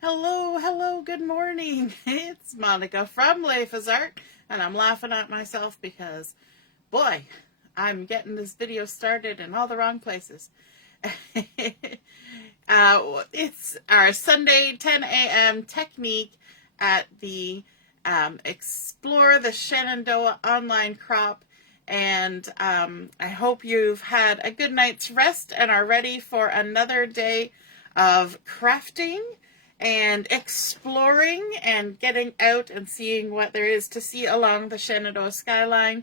Hello, hello, good morning. It's Monica from Leifa's Art, and I'm laughing at myself because, boy, I'm getting this video started in all the wrong places. It's our Sunday 10 a.m. technique at the Explore the Shenandoah online crop, and I hope you've had a good night's rest and are ready for another day of crafting and exploring and getting out and seeing what there is to see along the Shenandoah skyline.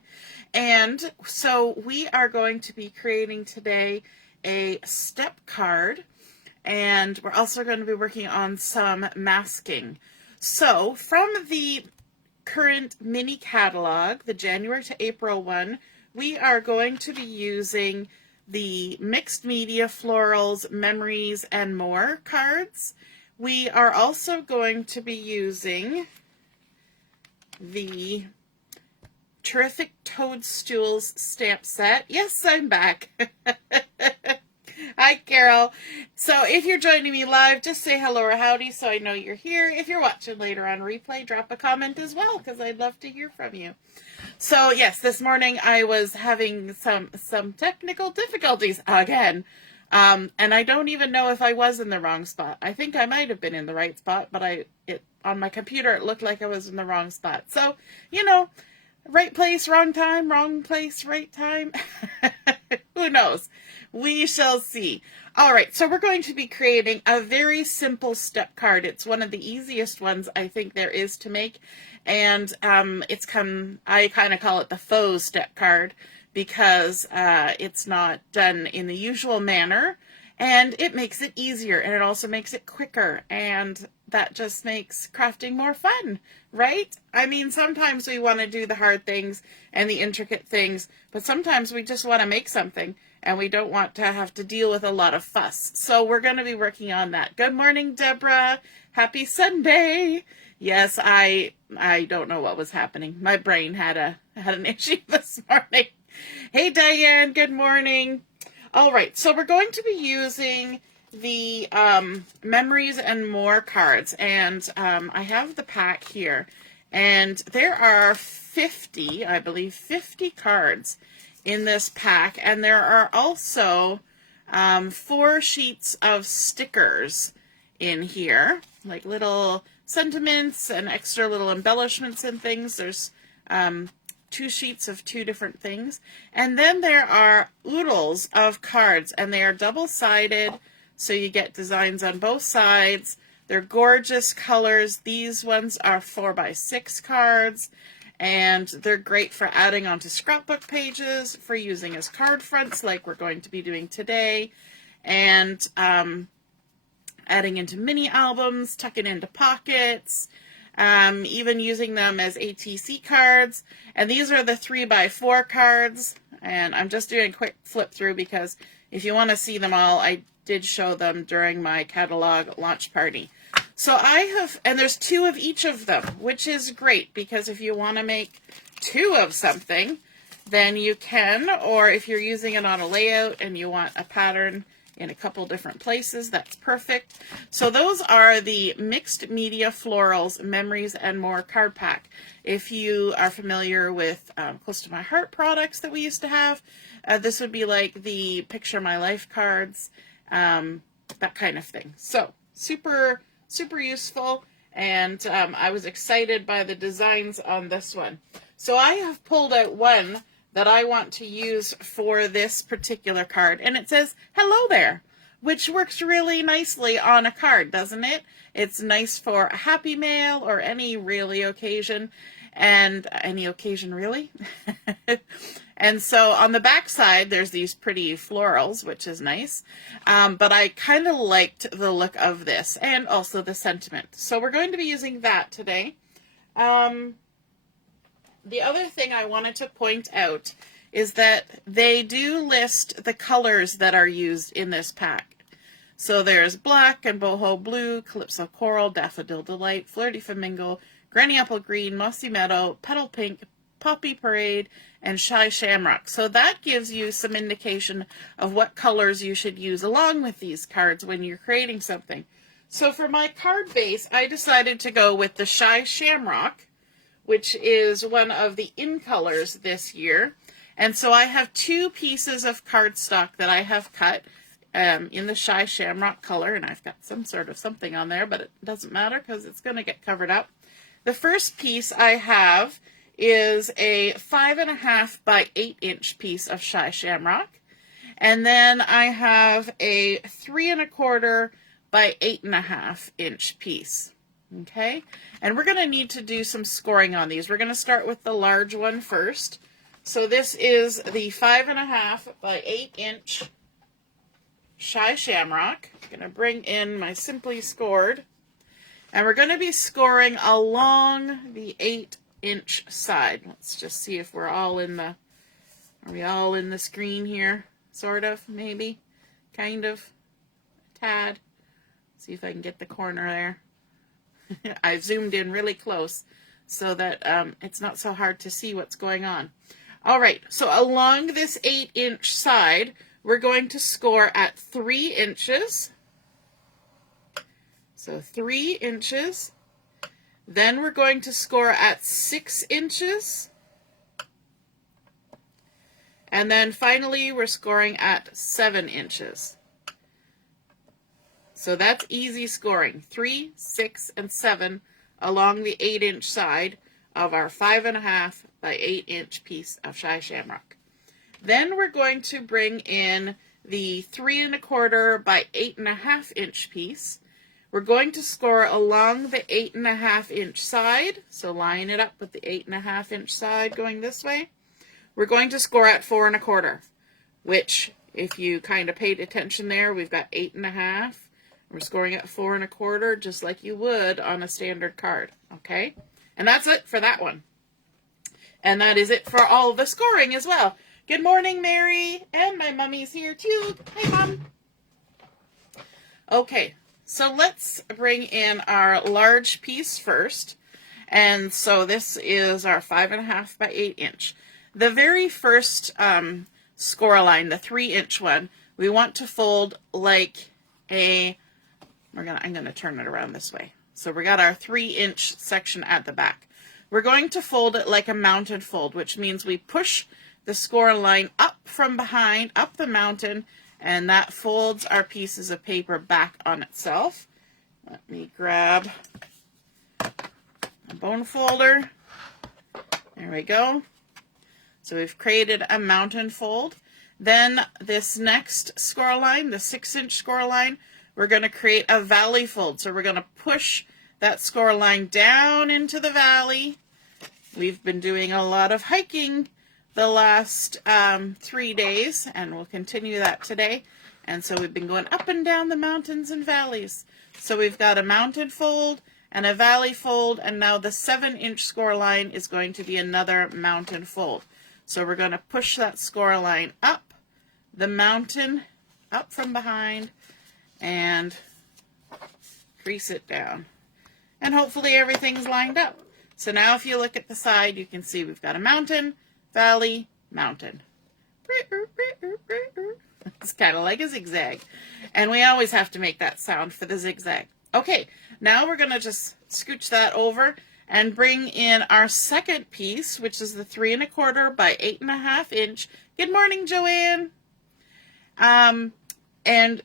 And so we are going to be creating today a step card, and we're also going to be working on some masking. So from the current mini catalog, the January to April one, we are going to be using the Mixed Media Florals, Memories, and More cards. We are also going to be using the terrific Toadstools stamp set. Yes, I'm back. Hi, Carol. So if you're joining me live, just say hello or howdy so I know you're here. If you're watching later on replay, drop a comment as well because I'd love to hear from you. So yes, this morning I was having some technical difficulties again. And I don't even know if I was in the wrong spot. I think I might have been in the right spot, but on my computer it looked like I was in the wrong spot. So, right place, wrong time, wrong place, right time. Who knows? We shall see. All right, so we're going to be creating a very simple step card. It's one of the easiest ones I think there is to make. And I kind of call it the faux step card, because it's not done in the usual manner, and it makes it easier, and it also makes it quicker, and that just makes crafting more fun, right? I mean, sometimes we want to do the hard things and the intricate things, but sometimes we just want to make something, and we don't want to have to deal with a lot of fuss. So we're going to be working on that. Good morning, Deborah. Happy Sunday. Yes, I don't know what was happening. My brain had an issue this morning. Hey, Diane, good morning. All right, so we're going to be using the Memories and More cards, and I have the pack here, and there are 50, I believe, 50 cards in this pack, and there are also 4 sheets of stickers in here, like little sentiments and extra little embellishments and things. There's 2 sheets of 2 different things. And then there are oodles of cards, and they are double-sided, so you get designs on both sides. They're gorgeous colors. These ones are 4x6 cards, and they're great for adding onto scrapbook pages, for using as card fronts like we're going to be doing today, and adding into mini albums, tucking into pockets, even using them as ATC cards. And these are the 3x4 cards, and I'm just doing a quick flip through because if you want to see them all, I did show them during my catalog launch party. So and there's 2 of each of them, which is great, because if you want to make 2 of something, then you can, or if you're using it on a layout and you want a pattern in a couple different places, that's perfect. So those are the Mixed Media Florals, Memories, and More card pack. If you are familiar with Close to My Heart products that we used to have, this would be like the Picture My Life cards, that kind of thing. So super, super useful, and I was excited by the designs on this one. So I have pulled out one that I want to use for this particular card, and it says, "Hello there," which works really nicely on a card, doesn't it? It's nice for a happy mail or any really occasion, and any occasion really. And so on the back side, there's these pretty florals, which is nice, but I kind of liked the look of this, and also the sentiment. So we're going to be using that today. The other thing I wanted to point out is that they do list the colors that are used in this pack. So there's black and boho blue, calypso coral, daffodil delight, flirty flamingo, granny apple green, mossy meadow, petal pink, poppy parade, and shy shamrock. So that gives you some indication of what colors you should use along with these cards when you're creating something. So for my card base, I decided to go with the Shamrock, which is one of the in colors this year. And so I have 2 pieces of cardstock that I have cut in the Shamrock color, and I've got some sort of something on there, but it doesn't matter because it's going to get covered up. The first piece I have is a 5.5 by 8 inch piece of Shamrock, and then I have a 3.25 by 8.5 inch piece. Okay, and we're going to need to do some scoring on these. We're going to start with the large one first. So this is the 5.5 by 8 inch Shamrock. I'm going to bring in my Simply Scored, and we're going to be scoring along the 8 inch side. Let's just see if we're all in the, are we all in the screen here? Sort of, maybe, kind of, a tad. See if I can get the corner there. I zoomed in really close so that it's not so hard to see what's going on. All right, so along this 8 inch side, we're going to score at 3 inches. So 3 inches. Then we're going to score at 6 inches. And then finally, we're scoring at 7 inches. So that's easy scoring, 3, 6, and 7 along the 8 inch side of our 5.5 by 8 inch piece of Shamrock. Then we're going to bring in the 3.25 by 8.5 inch piece. We're going to score along the 8.5 inch side, so line it up with the 8.5 inch side going this way. We're going to score at 4.25, which, if you kind of paid attention there, we've got 8.5. We're scoring at 4.25, just like you would on a standard card, okay? And that's it for that one. And that is it for all the scoring as well. Good morning, Mary, and my mummy's here too. Hi, Mom. Okay, so let's bring in our large piece first. And so this is our 5.5 by 8 inch. The very first score line, the 3 inch one, we want to fold like a, I'm gonna turn it around this way. So we got our 3 inch section at the back. We're going to fold it like a mounted fold, which means we push the score line up from behind, up the mountain, and that folds our pieces of paper back on itself. Let me grab a bone folder. There we go. So we've created a mountain fold. Then this next score line, the 6 inch score line, we're going to create a valley fold. So we're going to push that score line down into the valley. We've been doing a lot of hiking the last 3 days, and we'll continue that today. And so we've been going up and down the mountains and valleys. So we've got a mountain fold and a valley fold, and now the 7 inch score line is going to be another mountain fold. So we're going to push that score line up the mountain, up from behind, and crease it down. And hopefully everything's lined up. So now if you look at the side, you can see we've got a mountain, valley, mountain. It's kind of like a zigzag. And we always have to make that sound for the zigzag. Okay, now we're going to just scooch that over and bring in our second piece, which is the 3.25 by 8.5 inch. Good morning, Joanne. And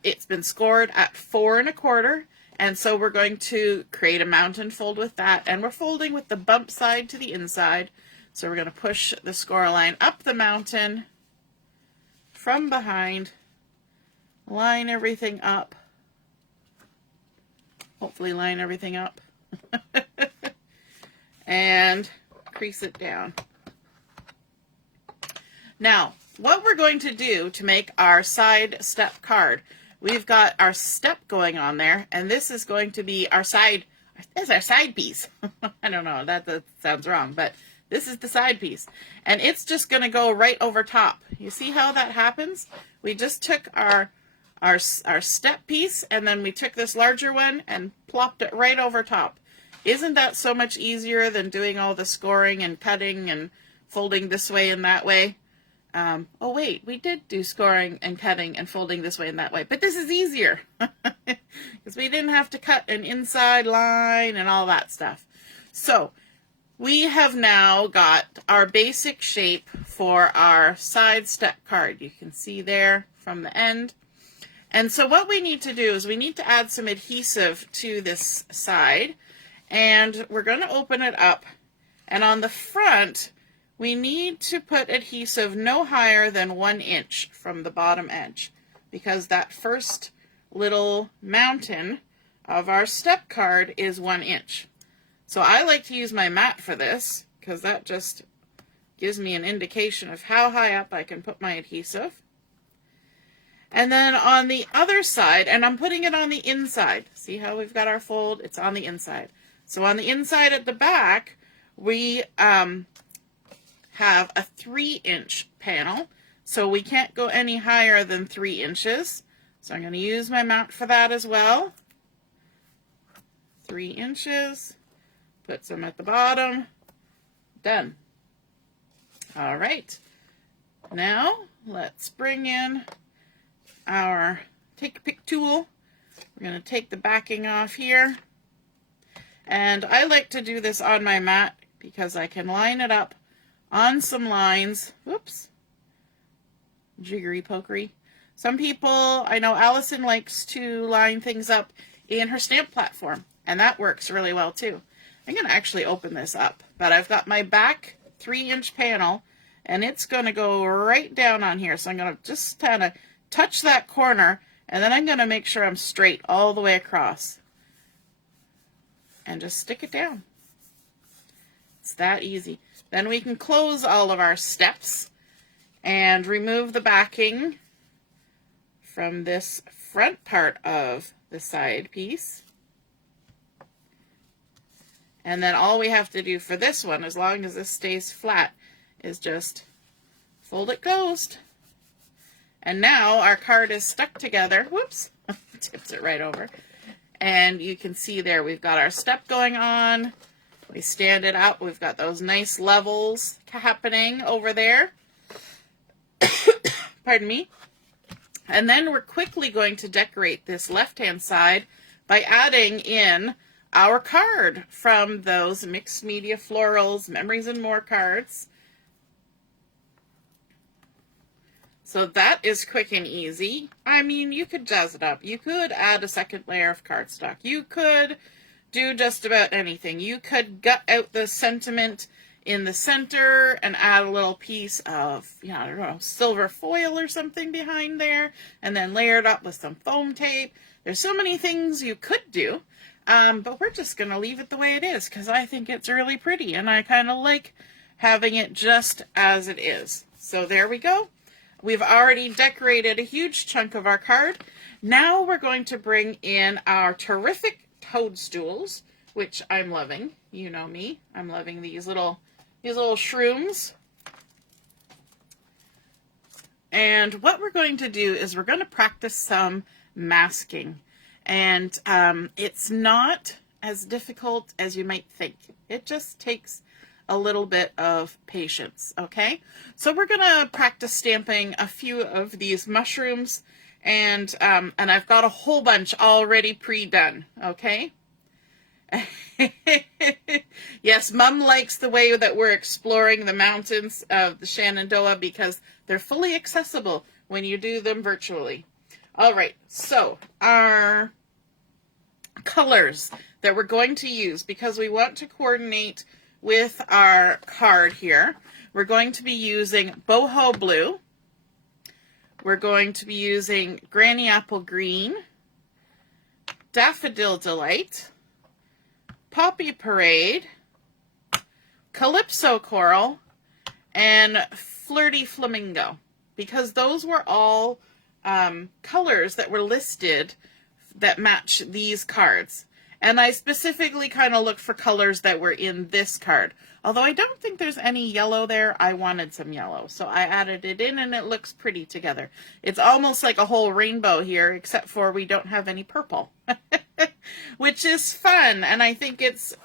it's been scored at 4.25. And so we're going to create a mountain fold with that. And we're folding with the bump side to the inside. So we're going to push the score line up the mountain from behind, line everything up. Hopefully line everything up. And crease it down. Now, what we're going to do to make our side step card, we've got our step going on there, and this is going to be our side, this is our side piece. I don't know, that sounds wrong, but this is the side piece. And it's just going to go right over top. You see how that happens? We just took our step piece, and then we took this larger one and plopped it right over top. Isn't that so much easier than doing all the scoring and cutting and folding this way and that way? Oh wait, we did do scoring and cutting and folding this way and that way, but this is easier because we didn't have to cut an inside line and all that stuff. So we have now got our basic shape for our side step card. You can see there from the end. And so what we need to do is we need to add some adhesive to this side, and we're going to open it up, and on the front we need to put adhesive no higher than 1 inch from the bottom edge, because that first little mountain of our step card is 1 inch. So I like to use my mat for this because that just gives me an indication of how high up I can put my adhesive. And then on the other side, and I'm putting it on the inside. See how we've got our fold? It's on the inside. So on the inside at the back, we have a 3-inch panel. So we can't go any higher than 3 inches. So I'm going to use my mount for that as well. 3 inches. Put some at the bottom. Done. All right. Now let's bring in our take a pick tool. We're going to take the backing off here. And I like to do this on my mat because I can line it up on some lines. Whoops. Jiggery pokery. Some people, I know Allison likes to line things up in her stamp platform, and that works really well too. I'm going to actually open this up, but I've got my back 3-inch panel, and it's going to go right down on here. So I'm going to just kind of touch that corner, and then I'm going to make sure I'm straight all the way across. And just stick it down. It's that easy. Then we can close all of our steps and remove the backing from this front part of the side piece. And then all we have to do for this one, as long as this stays flat, is just fold it closed. And now our card is stuck together. Whoops, tips it right over. And you can see there we've got our step going on. We stand it up. We've got those nice levels happening over there. Pardon me. And then we're quickly going to decorate this left-hand side by adding in our card from those Mixed Media Florals Memories and More cards. So that is quick and easy. I mean, you could jazz it up. You could add a second layer of cardstock. You could do just about anything. You could gut out the sentiment in the center and add a little piece of, I don't know, silver foil or something behind there, and then layer it up with some foam tape. There's so many things you could do. But we're just going to leave it the way it is because I think it's really pretty and I kind of like having it just as it is. So there we go. We've already decorated a huge chunk of our card. Now we're going to bring in our terrific Toadstools, which I'm loving. You know me. I'm loving these little shrooms. And what we're going to do is we're going to practice some masking. And it's not as difficult as you might think. It just takes a little bit of patience, okay? So we're going to practice stamping a few of these mushrooms, and I've got a whole bunch already pre-done, okay? Yes, Mom likes the way that we're exploring the mountains of the Shenandoah because they're fully accessible when you do them virtually. All right, so our colors that we're going to use, because we want to coordinate with our card here, we're going to be using Boho Blue. We're going to be using Granny Apple Green, Daffodil Delight, Poppy Parade, Calypso Coral, and Flirty Flamingo, because those were all colors that were listed that match these cards. And I specifically kind of looked for colors that were in this card. Although I don't think there's any yellow there, I wanted some yellow. So I added it in and it looks pretty together. It's almost like a whole rainbow here, except for we don't have any purple. Which is fun. And I think it's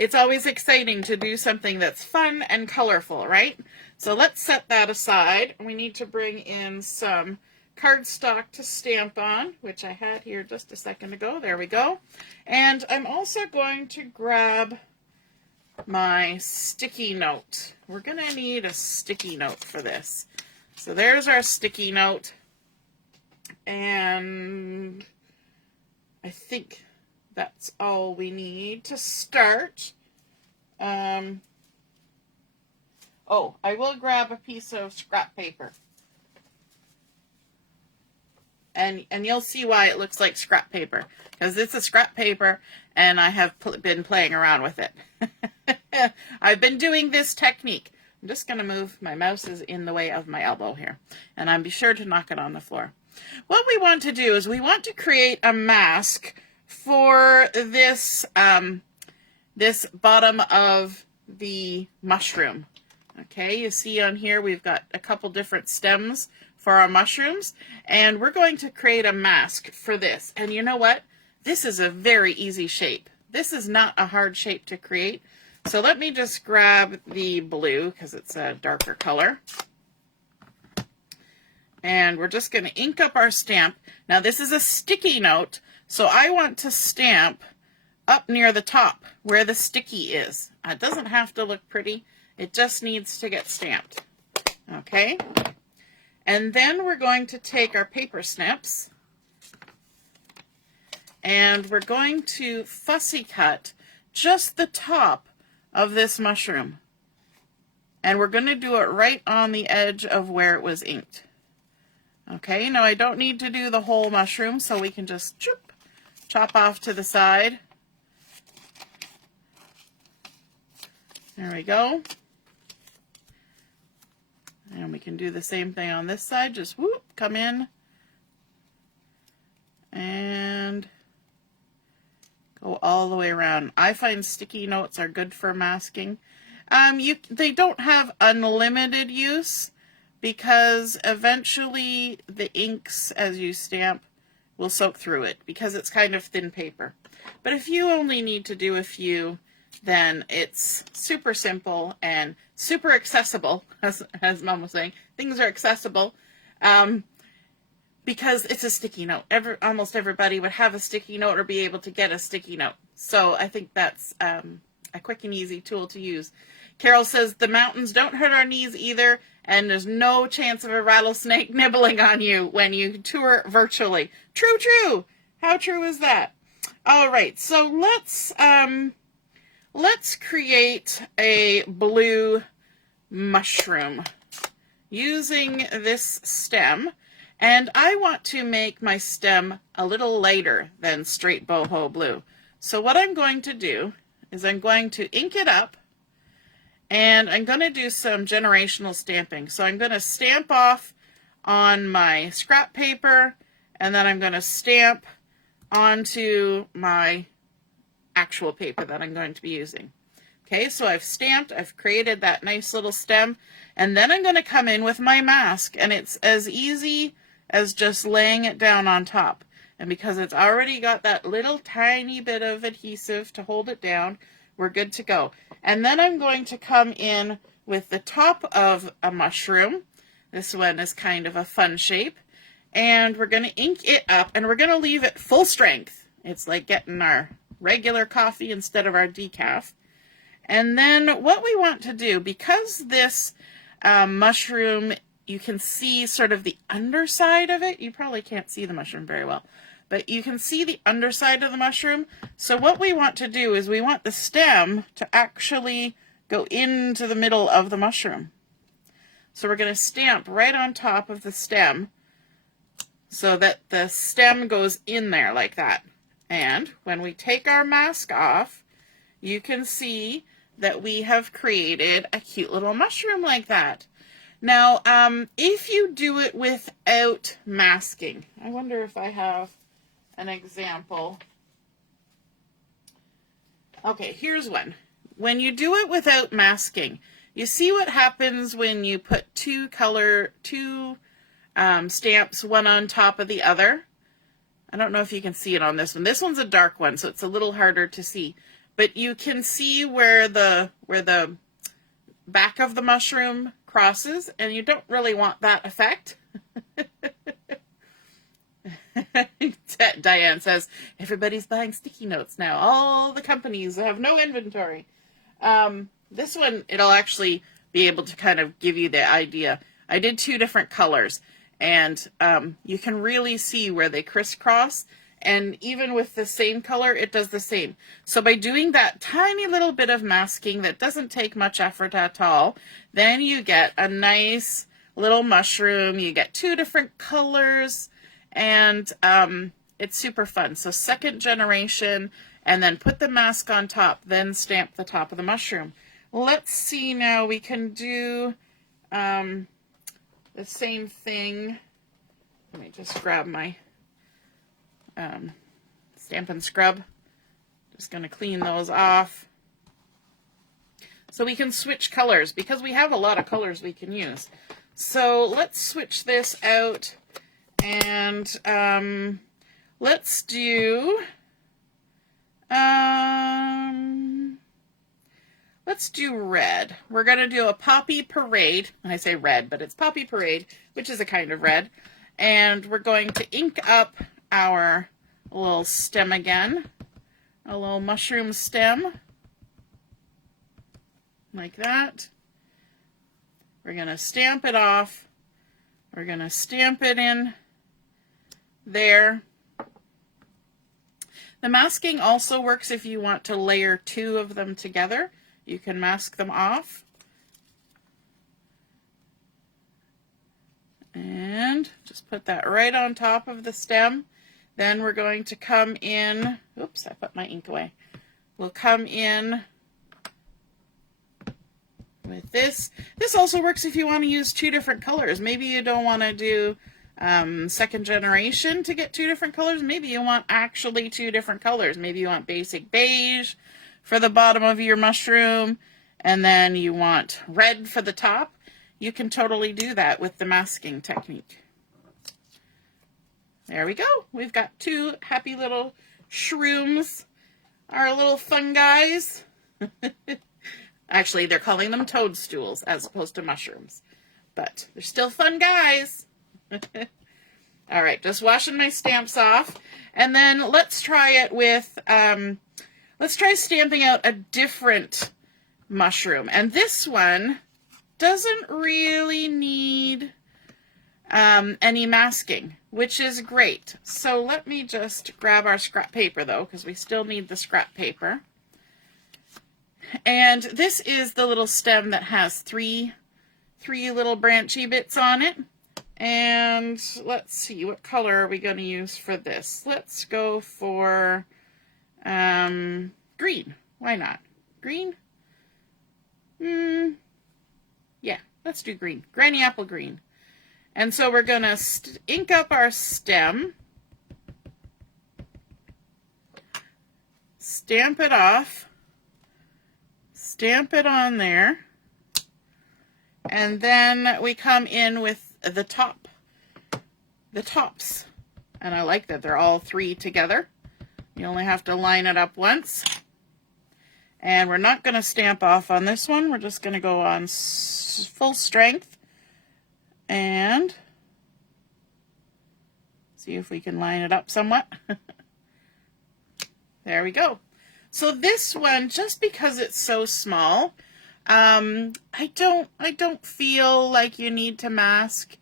it's always exciting to do something that's fun and colorful, right? So let's set that aside. We need to bring in some cardstock to stamp on, which I had here just a second ago. There we go. And I'm also going to grab my sticky note. We're going to need a sticky note for this. So there's our sticky note. And I think that's all we need to start. Oh, I will grab a piece of scrap paper. And you'll see why it looks like scrap paper. Because it's a scrap paper, and I have been playing around with it. I've been doing this technique. I'm just going to move, my mouse is in the way of my elbow here. And I'll be sure to knock it on the floor. What we want to do is we want to create a mask for this, this bottom of the mushroom. Okay, you see on here we've got a couple different stems for our mushrooms, and we're going to create a mask for this. And you know what? This is a very easy shape. This is not a hard shape to create. So let me just grab the blue because it's a darker color. And we're just going to ink up our stamp. Now this is a sticky note, so I want to stamp up near the top where the sticky is. It doesn't have to look pretty. It just needs to get stamped. Okay? And then we're going to take our paper snips and we're going to fussy cut just the top of this mushroom. And we're going to do it right on the edge of where it was inked. Okay, now I don't need to do the whole mushroom, so we can just chop off to the side. There we go. And we can do the same thing on this side. Just whoop, come in and go all the way around. I find sticky notes are good for masking. They don't have unlimited use because eventually the inks, as you stamp, will soak through it because it's kind of thin paper. But if you only need to do a few, then it's super simple and super accessible, as Mom was saying. Things are accessible because it's a sticky note. Almost everybody would have a sticky note or be able to get a sticky note. So I think that's a quick and easy tool to use. Carol says, the mountains don't hurt our knees either, and there's no chance of a rattlesnake nibbling on you when you tour virtually. True, true. How true is that? All right, so let's create a blue mushroom using this stem. And I want to make my stem a little lighter than straight boho blue. So what I'm going to do is I'm going to ink it up, and I'm going to do some generational stamping. So I'm going to stamp off on my scrap paper, and then I'm going to stamp onto my actual paper that I'm going to be using. Okay, so I've stamped, I've created that nice little stem, and then I'm going to come in with my mask, and it's as easy as just laying it down on top. And because it's already got that little tiny bit of adhesive to hold it down, we're good to go. And then I'm going to come in with the top of a mushroom. This one is kind of a fun shape. And we're going to ink it up, and we're going to leave it full strength. It's like getting our regular coffee instead of our decaf. And then what we want to do, because this mushroom, you can see sort of the underside of it. You probably can't see the mushroom very well, but you can see the underside of the mushroom. So what we want to do is we want the stem to actually go into the middle of the mushroom. So we're going to stamp right on top of the stem so that the stem goes in there like that. And when we take our mask off, you can see that we have created a cute little mushroom like that. Now, if you do it without masking, I wonder if I have an example. Okay, here's one. When you do it without masking, you see what happens when you put two stamps, one on top of the other? I don't know if you can see it on this one. This one's a dark one, so it's a little harder to see. but you can see where the back of the mushroom crosses, and you don't really want that effect. Diane says, everybody's buying sticky notes now. All the companies have no inventory. This one, it'll actually be able to kind of give you the idea. I did 2 different colors, and you can really see where they crisscross, and even with the same color, it does the same. So by doing that tiny little bit of masking that doesn't take much effort at all, then you get a nice little mushroom. You get 2 different colors, and it's super fun. So 2nd generation, and then put the mask on top, then stamp the top of the mushroom. Let's see now, we can do the same thing. Let me just grab my Stampin' Scrub. Just going to clean those off. So we can switch colors, because we have a lot of colors we can use. So let's switch this out, and let's do red. We're going to do a Poppy Parade. I say red, but it's Poppy Parade, which is a kind of red. And we're going to ink up our little stem again, a little mushroom stem, like that. We're going to stamp it off. We're going to stamp it in there. The masking also works if you want to layer 2 of them together. You can mask them off. And just put that right on top of the stem. Then we're going to come in, oops, I put my ink away. We'll come in with this. This also works if you want to use 2 different colors. Maybe you don't want to do 2nd generation to get 2 different colors. Maybe you want actually 2 different colors. Maybe you want basic beige for the bottom of your mushroom, and then you want red for the top. You can totally do that with the masking technique. There we go. We've got 2 happy little shrooms, our little fungis. Actually, they're calling them toadstools as opposed to mushrooms, but they're still fun guys. All right, just washing my stamps off, and then let's try it with, let's try stamping out a different mushroom. And this one doesn't really need any masking, which is great. So let me just grab our scrap paper though, because we still need the scrap paper. And this is the little stem that has three little branchy bits on it. And let's see, what color are we going to use for this? Let's go for green. Why not? Green? Yeah, let's do green. Granny apple green. And so we're going to ink up our stem, stamp it off, stamp it on there, and then we come in with the tops. And I like that they're all 3 together. You only have to line it up once. And we're not going to stamp off on this one. We're just going to go on full strength. And see if we can line it up somewhat. There we go. So this one, just because it's so small, I don't feel like you need to mask.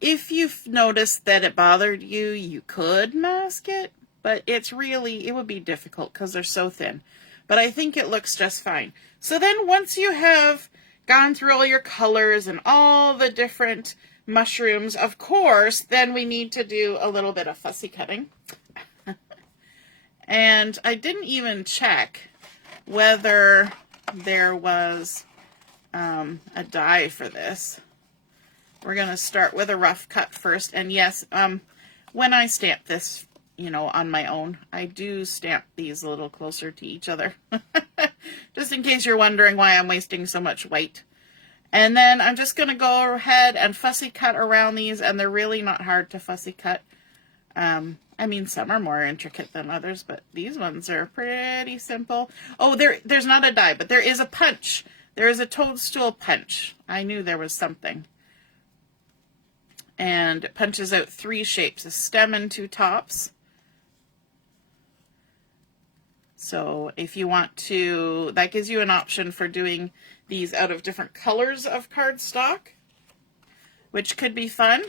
If you've noticed that it bothered you, you could mask it, but it would be difficult because they're so thin. But I think it looks just fine. So then once you have gone through all your colors and all the different mushrooms, of course, then we need to do a little bit of fussy cutting. And I didn't even check whether there was a die for this. We're going to start with a rough cut first. And yes, when I stamp this, on my own, I do stamp these a little closer to each other. Just in case you're wondering why I'm wasting so much white. And then I'm just going to go ahead and fussy cut around these, and they're really not hard to fussy cut. I I mean, some are more intricate than others, but these ones are pretty simple. Oh, there's not a die, but there is a punch. There is a toadstool punch. I knew there was something. And it punches out 3 shapes, a stem and 2 tops. So if you want to, that gives you an option for doing these out of different colors of cardstock, which could be fun.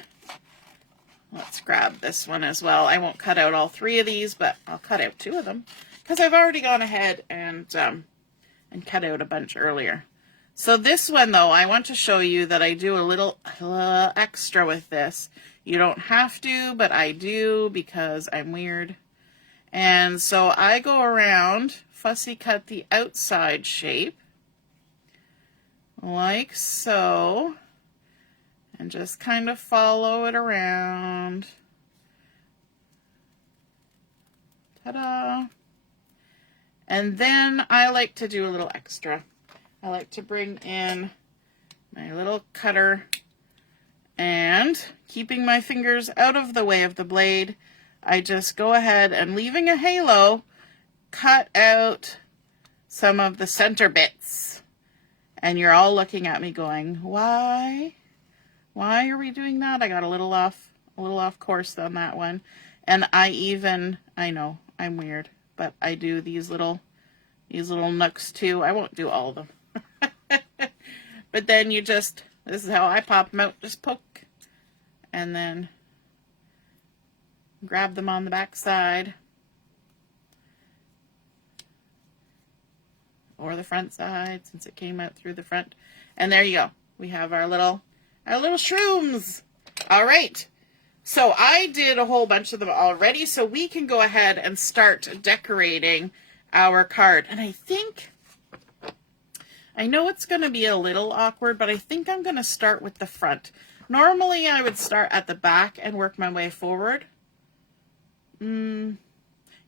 Let's grab this one as well. I won't cut out all 3 of these, but I'll cut out 2 of them because I've already gone ahead and cut out a bunch earlier. So this one, though, I want to show you that I do a little extra with this. You don't have to, but I do because I'm weird. And so I go around, fussy cut the outside shape, like so, and just kind of follow it around. Ta-da! And then I like to do a little extra. I like to bring in my little cutter and, keeping my fingers out of the way of the blade, I just go ahead and, leaving a halo, cut out some of the center bits. And you're all looking at me going, why? Why are we doing that? I got a little off course on that one. And I know, I'm weird, but I do these little nooks too. I won't do all of them. But then this is how I pop them out, just poke, and then grab them on the back side or the front side, since it came out through the front. And there you go. We have our little shrooms. All right. So I did a whole bunch of them already, so we can go ahead and start decorating our card. And I know it's going to be a little awkward, but I think I'm going to start with the front. Normally I would start at the back and work my way forward. You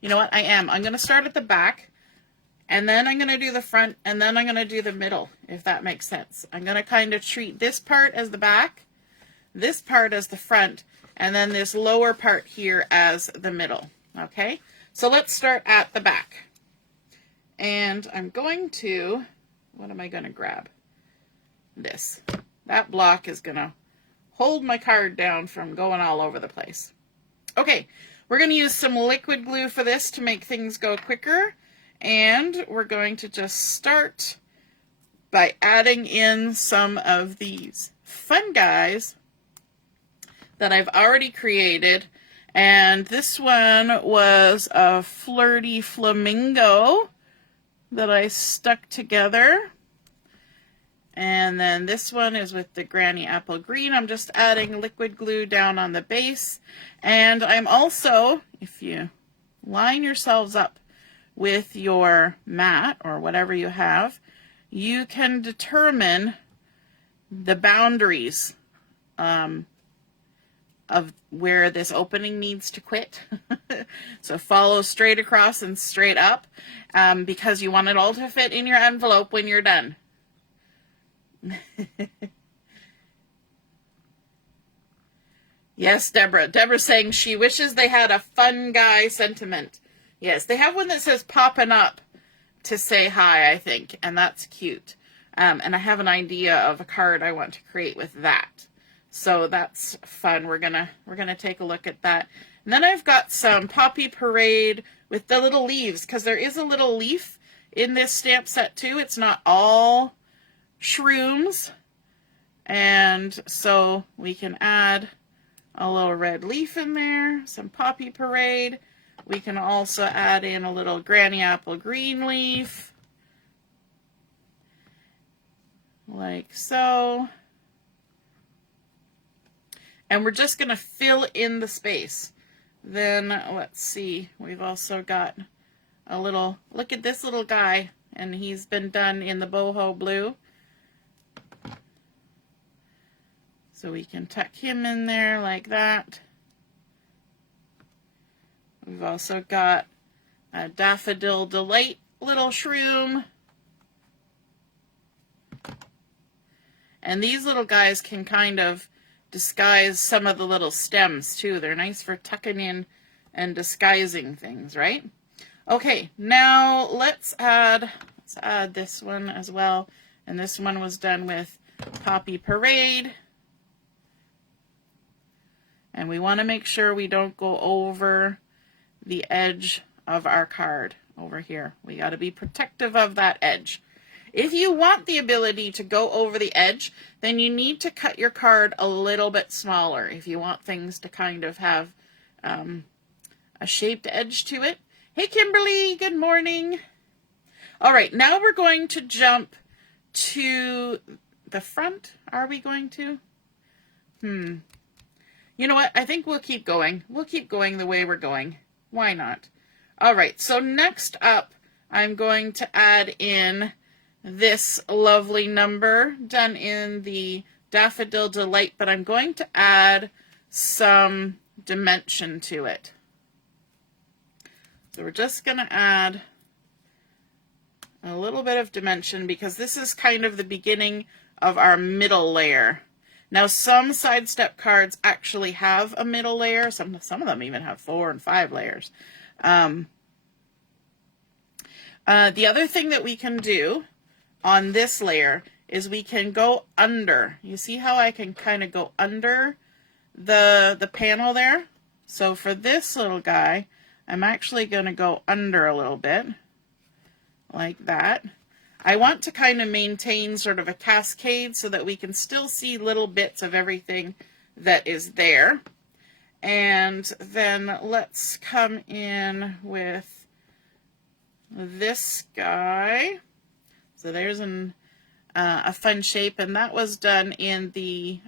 know what? I'm going to start at the back, and then I'm going to do the front, and then I'm going to do the middle, if that makes sense. I'm going to kind of treat this part as the back, this part as the front, and then this lower part here as the middle. Okay? So let's start at the back. And I'm going to, what am I going to grab? This. That block is going to hold my card down from going all over the place. Okay. We're going to use some liquid glue for this to make things go quicker, and we're going to just start by adding in some of these fungi that I've already created, and this one was a Flirty Flamingo that I stuck together. And then this one is with the Granny Apple Green. I'm just adding liquid glue down on the base. And I'm also, if you line yourselves up with your mat or whatever you have, you can determine the boundaries of where this opening needs to quit. So follow straight across and straight up, because you want it all to fit in your envelope when you're done. Yes, Deborah. Deborah's saying she wishes they had a fungi sentiment. Yes, they have one that says popping up to say hi, I think, and that's cute. And I have an idea of a card I want to create with that. So that's fun. We're gonna take a look at that. And then I've got some Poppy Parade with the little leaves, because there is a little leaf in this stamp set too. It's not all shrooms, and so we can add a little red leaf in there, some Poppy Parade. We can also add in a little Granny Apple Green leaf, like so. And we're just going to fill in the space. Then, let's see, we've also got a little, look at this little guy, and he's been done in the boho blue. So we can tuck him in there like that. We've also got a Daffodil Delight little shroom. And these little guys can kind of disguise some of the little stems too. They're nice for tucking in and disguising things, right? Okay, now let's add this one as well. And this one was done with Poppy Parade. And we want to make sure we don't go over the edge of our card over here. We got to be protective of that edge. If you want the ability to go over the edge, then you need to cut your card a little bit smaller if you want things to kind of have a shaped edge to it. Hey, Kimberly, good morning. All right, now we're going to jump to the front. Are we going to? You know what? I think we'll keep going. We'll keep going the way we're going. Why not? All right, so next up, I'm going to add in this lovely number done in the Daffodil Delight, but I'm going to add some dimension to it. So we're just going to add a little bit of dimension because this is kind of the beginning of our middle layer. Now, some sidestep cards actually have a middle layer. Some of them even have 4 and 5 layers. The other thing that we can do on this layer is we can go under. You see how I can kind of go under the panel there? So for this little guy, I'm actually going to go under a little bit, like that. I want to kind of maintain sort of a cascade so that we can still see little bits of everything that is there. And then let's come in with this guy. So there's a fun shape, and that was done in the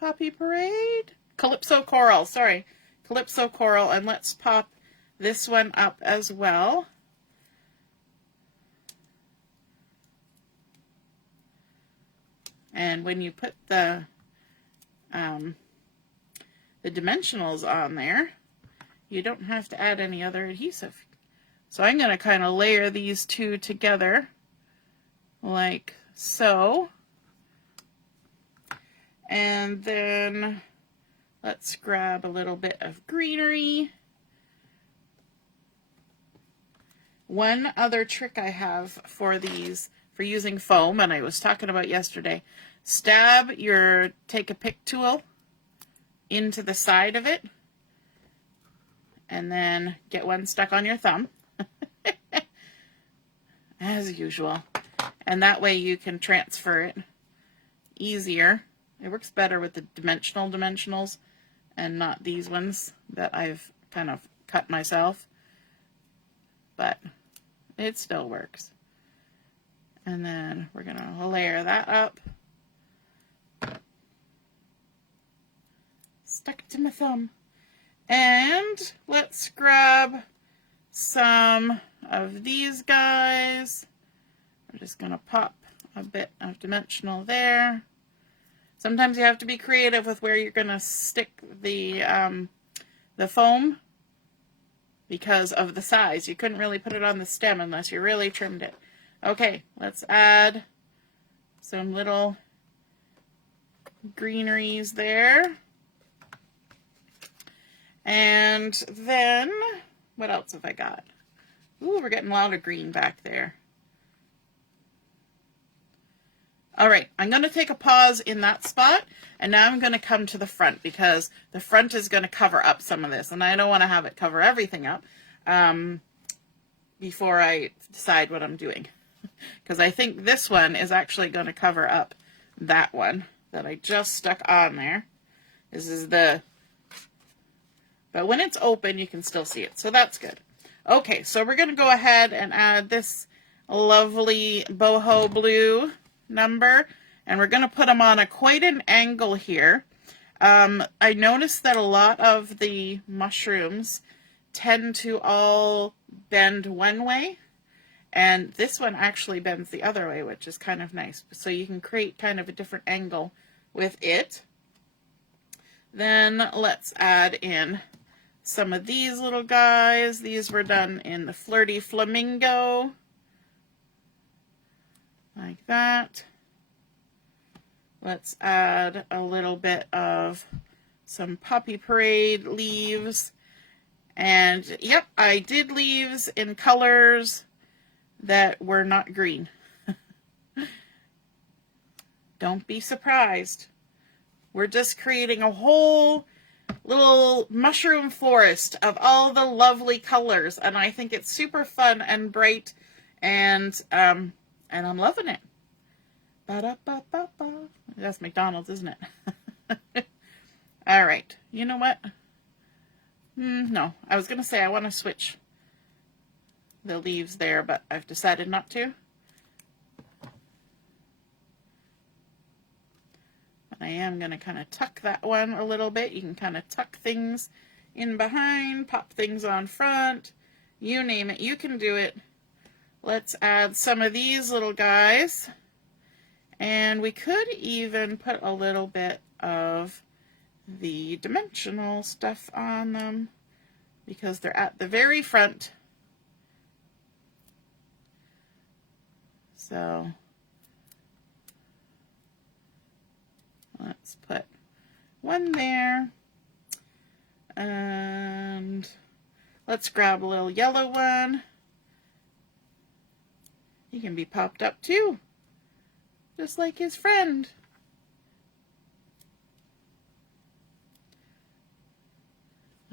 Poppy Parade? Calypso Coral, sorry. Calypso Coral, and let's pop this one up as well. And when you put the dimensionals on there, you don't have to add any other adhesive. So I'm going to kind of layer these two together like so. And then let's grab a little bit of greenery. One other trick I have for these, for using foam, and I was talking about yesterday, take a pick tool into the side of it, and then get one stuck on your thumb, as usual. And that way you can transfer it easier. It works better with the dimensionals and not these ones that I've kind of cut myself, but it still works. And then we're going to layer that up. Stuck it to my thumb. And let's grab some of these guys. I'm just going to pop a bit of dimensional there. Sometimes you have to be creative with where you're going to stick the foam because of the size. You couldn't really put it on the stem unless you really trimmed it. Okay, let's add some little greeneries there. And then, what else have I got? Ooh, we're getting a lot of green back there. All right, I'm going to take a pause in that spot, and now I'm going to come to the front because the front is going to cover up some of this, and I don't want to have it cover everything up before I decide what I'm doing. Because I think this one is actually going to cover up that one that I just stuck on there. This is the... But when it's open, you can still see it, so that's good. Okay, so we're going to go ahead and add this lovely boho blue number, and we're going to put them on quite an angle here. I noticed that a lot of the mushrooms tend to all bend one way, and this one actually bends the other way, which is kind of nice. So you can create kind of a different angle with it. Then let's add in some of these little guys. These were done in the Flirty Flamingo. Like that. Let's add a little bit of some Poppy Parade leaves. And yep, I did leaves in colors that were not green. Don't be surprised. We're just creating a whole little mushroom forest of all the lovely colors, and I think it's super fun and bright, and I'm loving it. Ba-da-ba-ba-ba. That's McDonald's, isn't it? All right. You know what? No, I was gonna say I want to switch the leaves there, but I've decided not to. I am going to kind of tuck that one a little bit. You can kind of tuck things in behind, pop things on front, you name it, you can do it. Let's add some of these little guys. And we could even put a little bit of the dimensional stuff on them because they're at the very front. So let's put one there, and let's grab a little yellow one. He can be popped up too, just like his friend.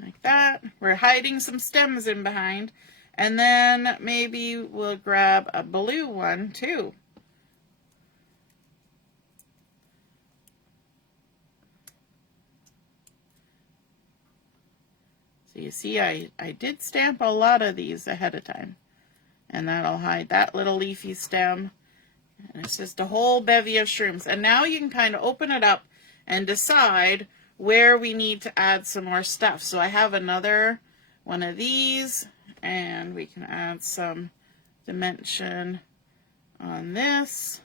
Like that. We're hiding some stems in behind, and then maybe we'll grab a blue one too. So you see, I did stamp a lot of these ahead of time. And that'll hide that little leafy stem. And it's just a whole bevy of shrooms. And now you can kind of open it up and decide where we need to add some more stuff. So I have another one of these, and we can add some dimension on this.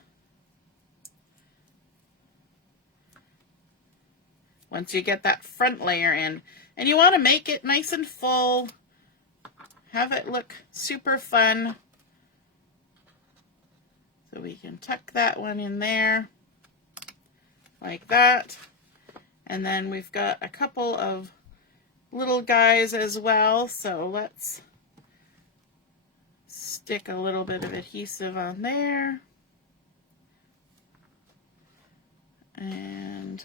Once you get that front layer in. And you want to make it nice and full. Have it look super fun. So we can tuck that one in there. Like that. And then we've got a couple of little guys as well. So let's stick a little bit of adhesive on there. And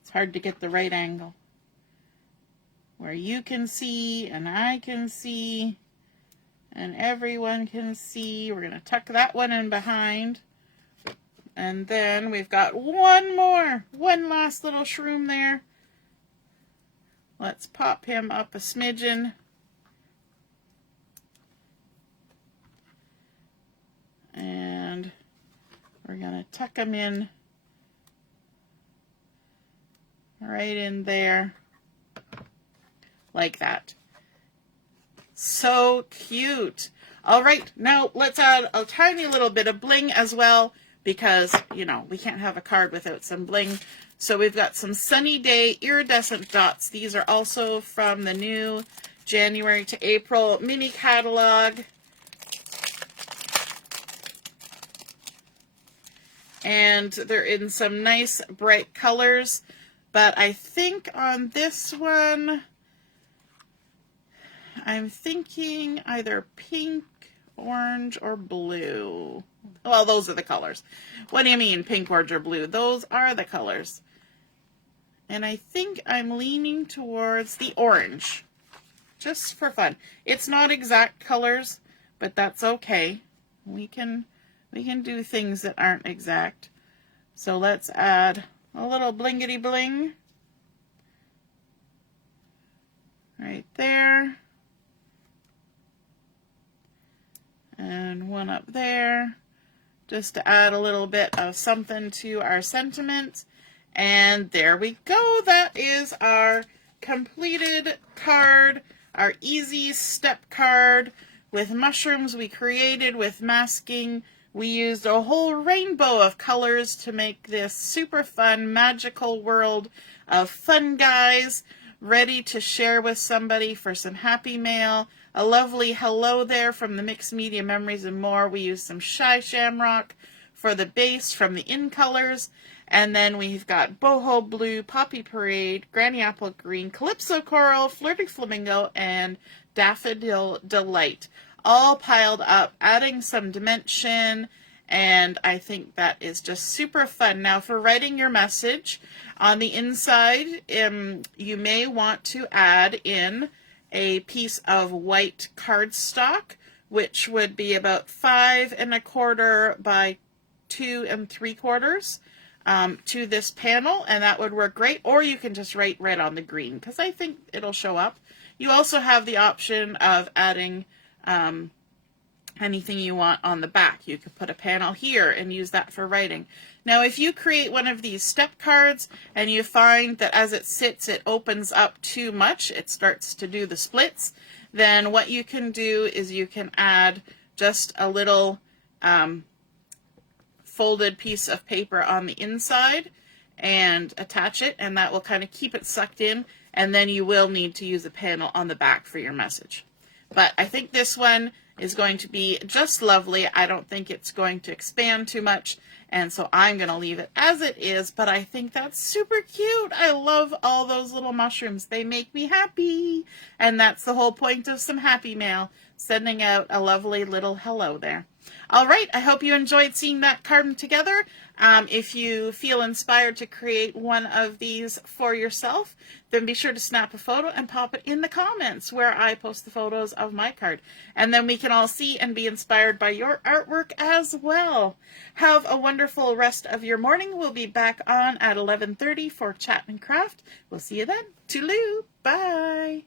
it's hard to get the right angle where you can see and I can see and everyone can see. We're going to tuck that one in behind. And then we've got one last little shroom there. Let's pop him up a smidgen. And we're going to tuck him in right in there. Like that. So cute. All right, now let's add a tiny little bit of bling as well, because, you know, we can't have a card without some bling. So we've got some Sunny Day Iridescent dots. These are also from the new January to April mini catalog. And they're in some nice bright colors. But I think on this one, I'm thinking either pink, orange, or blue. Well, those are the colors. What do you mean, pink, orange, or blue? Those are the colors. And I think I'm leaning towards the orange, just for fun. It's not exact colors, but that's okay. We can do things that aren't exact. So let's add a little blingity bling right there. And one up there, just to add a little bit of something to our sentiment. And there we go. That is our completed card, our easy step card with mushrooms we created with masking. We used a whole rainbow of colors to make this super fun, magical world of fun guys ready to share with somebody for some happy mail. A lovely hello there from the Mixed Media Memories and More. We used some Shy Shamrock for the base from the In Colors. And then we've got Boho Blue, Poppy Parade, Granny Apple Green, Calypso Coral, Flirty Flamingo, and Daffodil Delight. All piled up, adding some dimension, and I think that is just super fun. Now for writing your message, on the inside, you may want to add in a piece of white cardstock, which would be about 5 1/4 by 2 3/4 to this panel, and that would work great. Or you can just write red on the green, because I think it'll show up. You also have the option of adding anything you want on the back. You could put a panel here and use that for writing. Now, if you create one of these step cards and you find that as it sits, it opens up too much, it starts to do the splits, then what you can do is you can add just a little folded piece of paper on the inside and attach it, and that will kind of keep it sucked in, and then you will need to use a panel on the back for your message. But I think this one is going to be just lovely. I don't think it's going to expand too much, and so I'm going to leave it as it is, but I think that's super cute. I love all those little mushrooms. They make me happy, and that's the whole point of some happy mail, sending out a lovely little hello there. All right, I hope you enjoyed seeing that card together. If you feel inspired to create one of these for yourself, then be sure to snap a photo and pop it in the comments where I post the photos of my card. And then we can all see and be inspired by your artwork as well. Have a wonderful rest of your morning. We'll be back on at 11:30 for Chat and Craft. We'll see you then. Toodaloo. Bye.